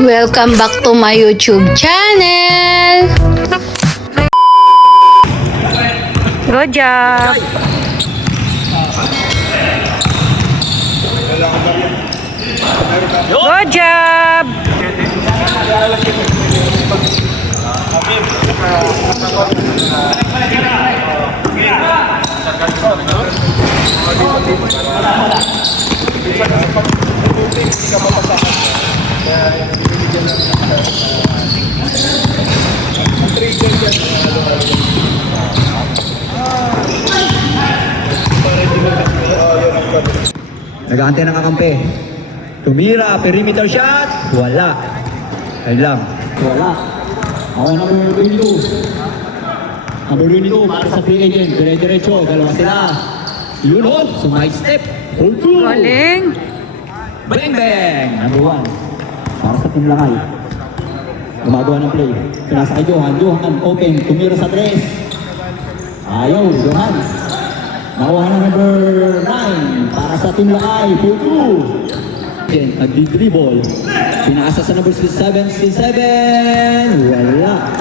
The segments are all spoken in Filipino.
Welcome back to my YouTube channel. Good job. Good job. Nag-aantay ng kakampi. Tumira, perimeter shot. Wala. Ayun lang. Wala. Ako number 22. Number 22 para sa free agent. Dire-diretso. Dalawa sila. Yun o. Sumide step. Hold two. Galing. Bang bang. Number 1. Para sa team lakay. Gumagawa ng play. Pinasa kay Johan. Johan open. Tumira sa 3. Ayaw. Johan. Nakuha na number 9 para sa team lakay. Hold two. Nagdi-dribble. Pinasa sa number 67. Wala.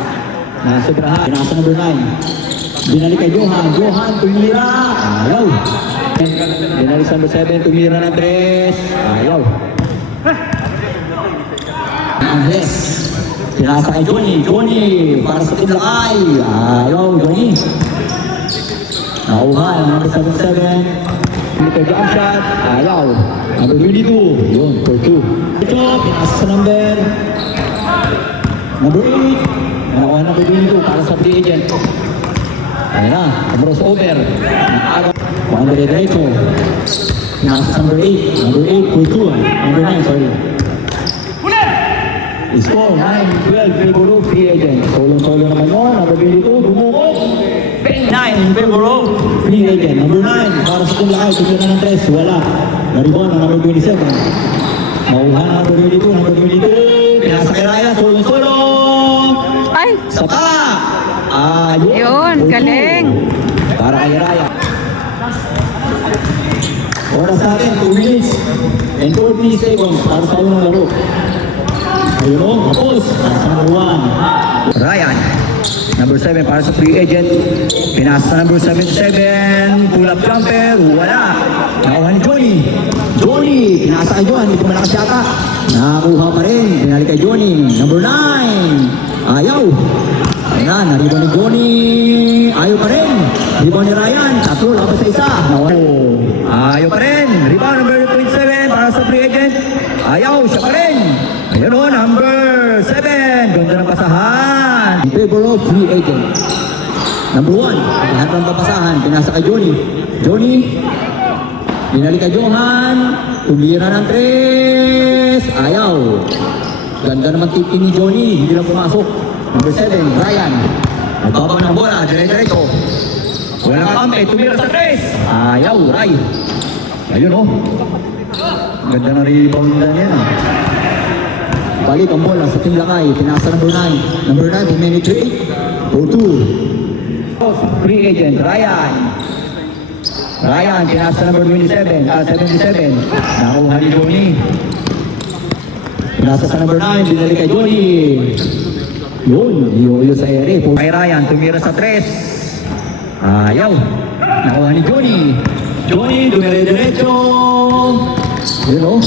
Nasobrahan. Pinasa number 9. Binalik kay Johan. Johan tumira. Ayaw. Binalik sa number 7. Tumira ng 3. Ayaw. Angles. Pinasa kay Johnny. Johnny para sa team lakay. Ayaw. Johnny. Nakuha ang number 77. Pinasa jump shot. Ayaw. Number 22. Yun, for 2. Chop, pinasa sa number 8. Nakuha number 22 para sa free agent. Ayan na, crossover. Nakaagaw. Kuha na diretso. Pinasa sa number 8. Number 8 for 2. Number 9, sorry. Score, 9-12, favor of free agent. Solo-solo naman yun. Number 22, dumukot. 9 in favor of free agent. Number 9, para sa team lakay. Tumira ng 3. Wala. Naribon ang number 27. Mauha na number 22. Number 22. Pinasa kay Ryan. Solo-solo. Ay. Sapa. Yun, galing. Para kay Ryan. Oras natin, 2 minutes and 40 seconds para sa unang laro. Ayun o, tapos. Nasa number 1. Ryan. Number 7 para sa free agent. Pinasa number 77. Pull up jumper. Wala. Nakuha ni Johnny. Johnny. Pinasa kay Johan. Hindi ko malakas yata. Nakakuha pa rin. Pinalik kay Johnny. Number 9. Ayaw. Ayan. Naribon ni Johnny. Ayaw pa rin. Ribon ni Ryan. Tatlo. Lapas sa isa. Ayaw pa rin. Ribon number 27 para sa free agent. Ayaw. Siya pa rin. Ayun o. Number 7. Ganda ng pasahan. In favor of free agent. Number 1, lahat ng papasahan, pinasa kay Johnny. Johnny, binalik kay Johan, tumira ng 3, ayaw. Ganda naman tip ni Johnny, hindi lang pumasok. Number 7, Ryan. Nagbaba ng bola, dire-diretso. Wala ng kampe, tumira sa 3. Ayaw, Ray. Ayun o. Ganda ng rebound na yan. Balik ang bola sa team lakay, pinasa number 9. Number 9, penetrate. 4-2. Free agent, Ryan. Ryan, pinasa number 77. Nakuha ni Johnny. Pinasa sa number 9, binalik kay Johnny. Yun, iuyo sa ere. Kay Ryan, tumira sa 3. Ayaw. Nakuha ni Johnny. Johnny, dumire-diretso. Yun o.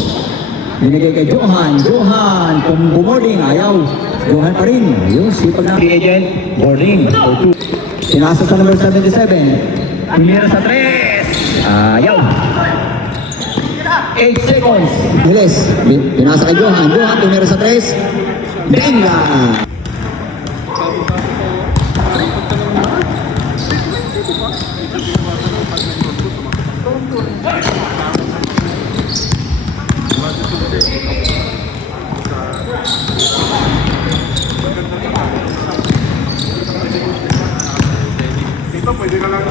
Binigay kay Johan. Johan, kung bumording, ayaw. Johan pa rin. Ayun, sipag na. Free agent, boarding. Pinasa sa number 77. Tumira sa 3. Ayaw. 8 seconds. Bilis. Pinasa kay Johan. Johan, tumira sa 3. Benga! Pwede ka lang.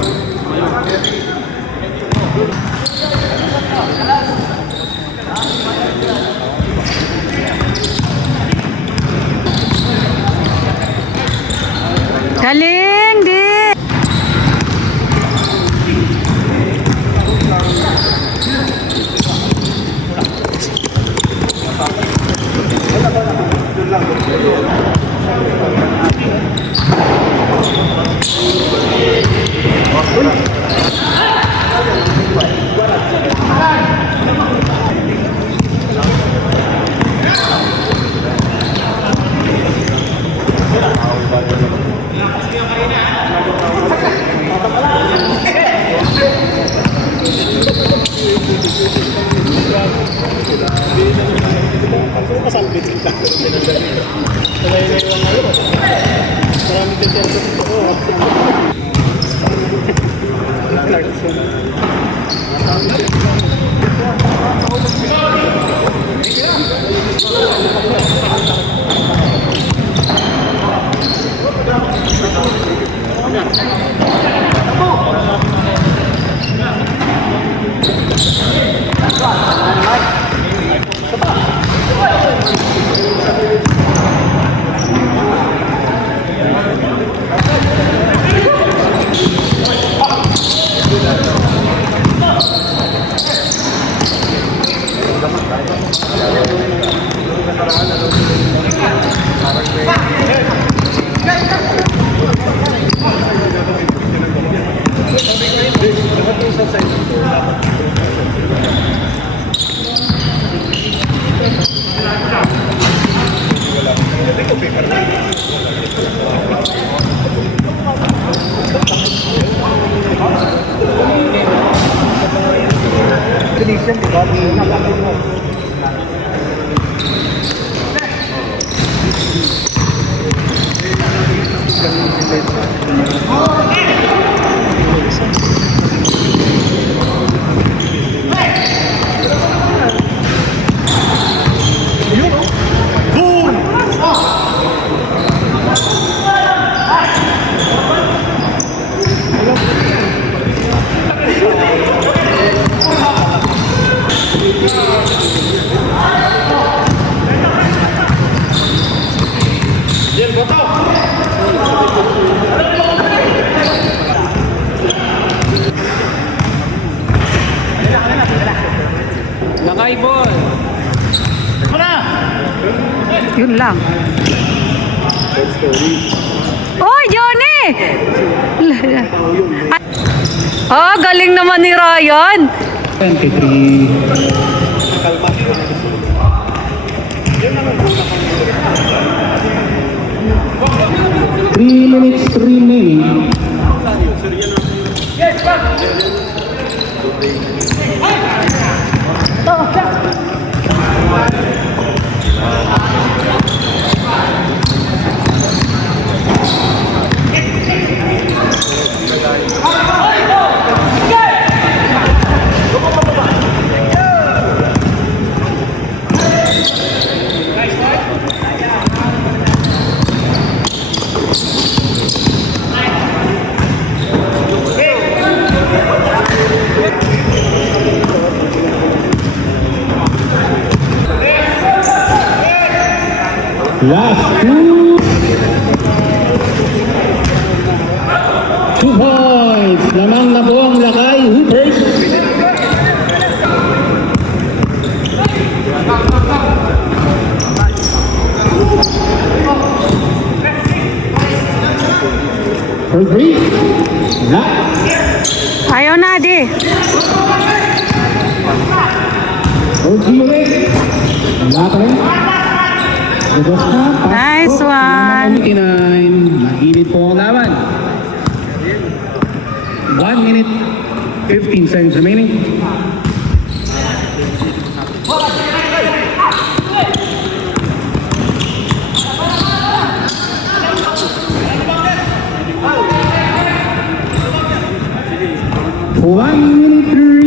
Lakay ball. Yun lang. Oh, Johnny! Oh, galing naman ni Ryan. 23. Three minutes remaining. Last two. 2 points. Lamang na po ang Lakay Hoopers. For 3. Wala. Ayaw na, di. For 3 ulit. Wala pa rin. Nice one. 29. Mainit po ang laban. 1 minute, 15 seconds remaining. One minute